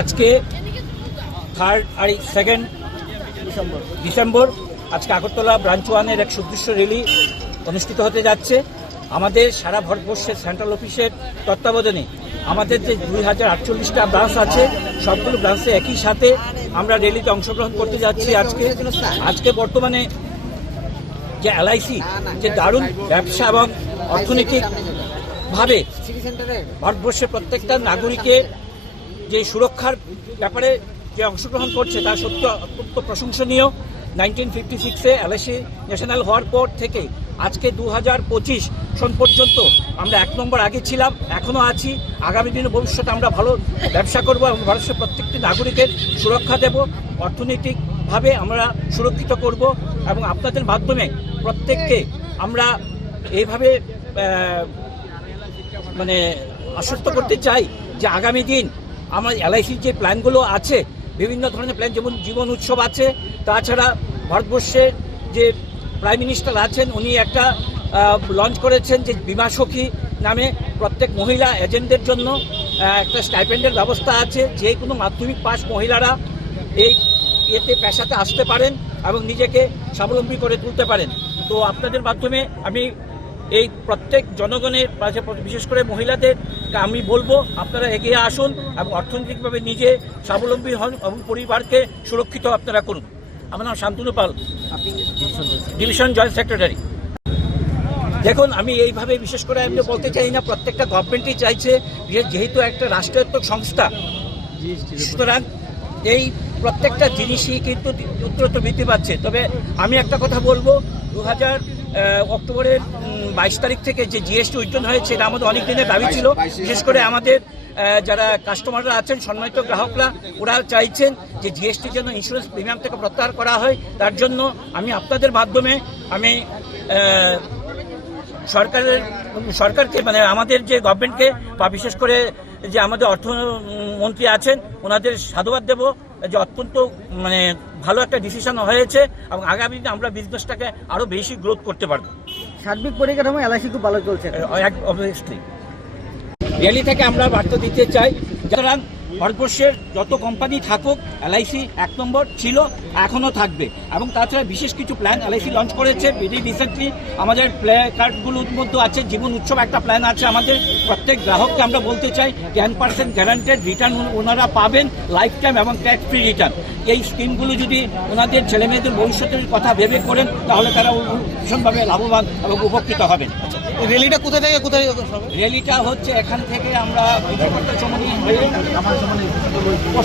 আজকে থার্ড আর second December আজকে Agartala branch ওয়ানের এক সুদৃশ্য র্যালি অনুষ্ঠিত হতে যাচ্ছে। আমাদের সারা ভারতবর্ষের সেন্ট্রাল অফিসের তত্ত্বাবধানে আমাদের যে দুই হাজার আটচল্লিশটা ব্রাঞ্চ আছে, সবগুলো ব্রাঞ্চে একই সাথে আমরা র্যালিতে অংশগ্রহণ করতে যাচ্ছি আজকে। আজকে বর্তমানে যে এলআইসি যে দারুণ ব্যবসা এবং অর্থনৈতিকভাবে ভারতবর্ষের প্রত্যেকটা নাগরিকের যে সুরক্ষার ব্যাপারে যে অংশগ্রহণ করছে তা সত্য অত্যন্ত প্রশংসনীয়। নাইনটিন ফিফটি সিক্সে এলআইসি ন্যাশনাল হওয়ার পর থেকে আজকে দু হাজার পঁচিশ সন পর্যন্ত আমরা এক নম্বর আগে ছিলাম এখনও আছি। আগামী দিনে ভবিষ্যতে আমরা ভালো ব্যবসা করব এবং ভারতের প্রত্যেকটি নাগরিকের সুরক্ষা দেব। অর্থনৈতিকভাবে আমরা সুরক্ষিত করব এবং আপনাদের মাধ্যমে প্রত্যেককে আমরা এইভাবে মানে আশ্বস্ত করতে চাই যে আগামী দিন আমার এলআইসির যে প্ল্যানগুলো আছে, বিভিন্ন ধরনের প্ল্যান, যেমন জীবন উৎসব আছে, তাছাড়া ভারতবর্ষের যে প্রাইম মিনিস্টার আছেন, উনি একটা লঞ্চ করেছেন যে বিমা সখী নামে প্রত্যেক মহিলা এজেন্টদের জন্য একটা স্টাইপেন্ডের ব্যবস্থা আছে। যে কোনো মাধ্যমিক পাস মহিলারা এই এতে পেশাতে আসতে পারেন এবং নিজেকে স্বাবলম্বী করে তুলতে পারেন। তো আপনাদের মাধ্যমে আমি এই প্রত্যেক জনগণের বিশেষ করে মহিলাদের আমি বলব আপনারা এগিয়ে আসুন এবং অর্থনৈতিকভাবে নিজে স্বাবলম্বী হন এবং পরিবারকে সুরক্ষিত আপনারা করুন। আমার নাম Shantanu Pal. Division joint secretary. দেখুন আমি এইভাবে বিশেষ করে আমি বলতে চাই না প্রত্যেকটা গভর্নমেন্টই চাইছে যে যেহেতু একটা রাষ্ট্রায়ত্ত সংস্থা। সুতরাং এই প্রত্যেকটা জিনিসই কিন্তু উত্তরোত্তর বৃদ্ধি পাচ্ছে। তবে আমি একটা কথা বলব দু হাজার অক্টোবরের বাইশ তারিখ থেকে যে জিএসটি উজ্জ্বল হয়েছে, এটা আমাদের অনেক দিনের দাবি ছিল। বিশেষ করে আমাদের যারা কাস্টমাররা আছেন, সম্মানিত গ্রাহকরা ওরা চাইছেন যে জিএসটির জন্য ইন্স্যুরেন্স প্রিমিয়াম থেকে প্রত্যাহার করা হয়। তার জন্য আমি আপনাদের মাধ্যমে, আমি সরকারের, সরকারকে মানে আমাদের যে গভর্নমেন্টকে বা বিশেষ করে যে আমাদের অর্থমন্ত্রী আছেন, ওনাদের সাধুবাদ দেব। যে অত্যন্ত মানে ভালো একটা ডিসিশন হয়েছে এবং আগামী দিনে আমরা বিজনেসটাকে আরও বেশি গ্রোথ করতে পারব। সার্বিক পরিকাঠামো এলআইসি খুব ভালো চলছে। অবভিয়াসলি র্যালি থেকে আমরা বার্তা দিতে চাই সুতরাং ভারতবর্ষের যত কোম্পানি থাকুক এলআইসি এক নম্বর ছিল এখনও থাকবে। এবং তাছাড়া বিশেষ কিছু প্ল্যান এলআইসি লঞ্চ করেছে রিসেন্টলি আমাদের প্লে কার্ডগুলোর মধ্যে আছে জীবন উৎসব একটা প্ল্যান আছে আমাদের। প্রত্যেক গ্রাহককে আমরা বলতে চাই টেন পার্সেন্ট গ্যারান্টেড রিটার্ন ওনারা পাবেন লাইফ টাইম এবং ট্যাক্স ফ্রি রিটার্ন এই স্কিমগুলো যদি ওনাদের ছেলেমেয়েদের ভবিষ্যতের কথা ভেবে করেন তাহলে তারা ভীষণভাবে লাভবান এবং উপকৃত হবেন। র্যালিটা কোথা থেকে কোথায়? র্যালিটা হচ্ছে এখান থেকে আমরা হয়ে